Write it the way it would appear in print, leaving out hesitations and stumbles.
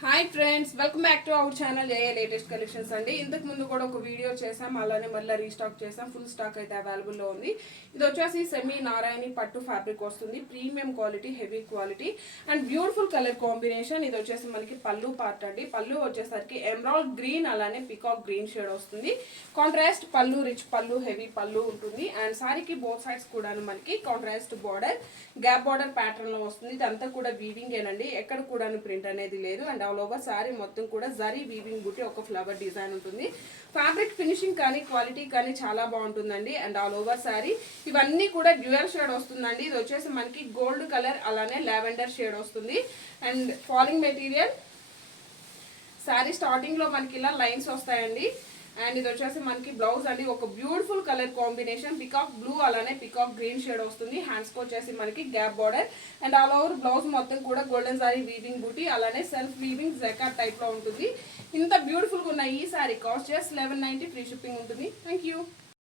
Hi friends, welcome back to our channel A latest collections అండి. ఇంతకు ముందు కూడా ఒక వీడియో చేసాం, అలానే మళ్ళీ రీస్టాక్ చేసాం. ఫుల్ స్టాక్ అయితే అవైలబుల్లో ఉంది. ఇది వచ్చేసి సెమీ నారాయణి పట్టు ఫ్యాబ్రిక్ వస్తుంది. Premium quality, heavy quality and beautiful colour combination. ఇది వచ్చేసి మనకి పళ్ళు పార్ట్ అండి. పళ్ళు వచ్చేసరికి ఎమరాల్డ్ గ్రీన్ అలానే పికాక్ గ్రీన్ షేడ్ వస్తుంది. కాంట్రాస్ట్ పళ్ళు, రిచ్ పళ్ళు, హెవీ పళ్ళు ఉంటుంది. అండ్ సారీకి బోత్ సైడ్స్ కూడా మనకి contrast border, gap border pattern లో వస్తుంది. ఇదంతా కూడా వీవింగ్ ఏనండి, ఎక్కడ కూడా ప్రింట్ అనేది లేదు. అండ్ ఆల్ ఓవర్ సారీ మొత్తం కూడా జరీ వీవింగ్ బుట్టి ఒక ఫ్లవర్ డిజైన్ ఉంటుంది. ఫ్యాబ్రిక్ ఫినిషింగ్ కానీ క్వాలిటీ కానీ చాలా బాగుంటుందండి. అండ్ ఆల్ ఓవర్ సారీ ఇవన్నీ కూడా డ్యూయల్ షేడ్ వస్తుందండి. ఇది వచ్చేసి మనకి గోల్డ్ కలర్ అలానే లావెండర్ షేడ్ వస్తుంది. And falling material sorry starting లో మనకి ఇలా లైన్స్ వస్తాయండి. అండ్ ఇది వచ్చేసి మనకి బ్లౌజ్ అండి, ఒక beautiful colour combination, peacock blue అలానే పికాక్ గ్రీన్ షేడ్ వస్తుంది. హ్యాండ్స్ కి వచ్చేసి మనకి gap border and all over blouse మొత్తం కూడా గోల్డెన్ సారీ వీవింగ్ బూటీ అలానే సెల్ఫ్ వీవింగ్ జకాట్ టైప్ లో ఉంటుంది. ఇంత బ్యూటిఫుల్ గా ఉన్న ఈ sari cost just 1190, free shipping ఉంటుంది. Thank you.